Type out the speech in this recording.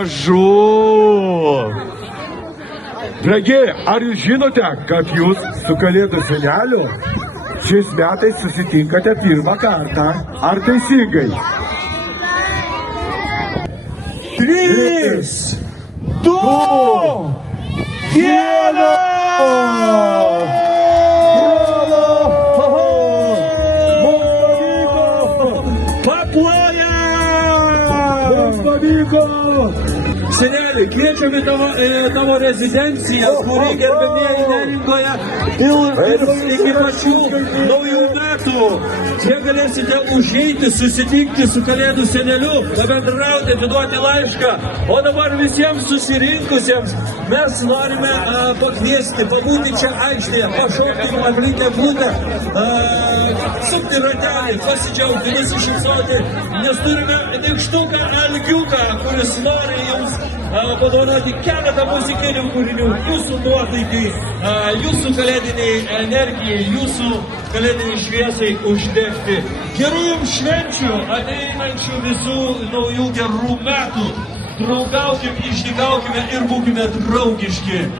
gražu. Draugiai, ar jūs žinote, kad jūs su Kalėdų seneliu šiais metais susitinkate pirmą kartą? Ar teisingai? 3, 2, 1! Paploja! Seneli, kviečiame tavo rezidenciją, kuri gerbėmieji Neringoje ir iki pačių naujų metų. Čia galėsite užeiti, susitikti su Kalėdų seneliu, pabendrauti, atiduoti laišką. O dabar visiems susirinkusiems mes norime pakviesti, pabūti čia aikštėje, pašaukti aplinkę glutę, sukti ratelį, pasidžiaugti, nusišypsoti, nes turime nykštuką Algiuką, kuris nori jums padovanoti keletą muzikinių kūrinių jūsų nuotaikai, jūsų kalėdiniai energijai, jūsų kalėdiniai šviesai uždegti. Gerų jums švenčių, ateinančių visų naujų gerų metų. Draugaukime, išdykaukime ir būkime draugiški.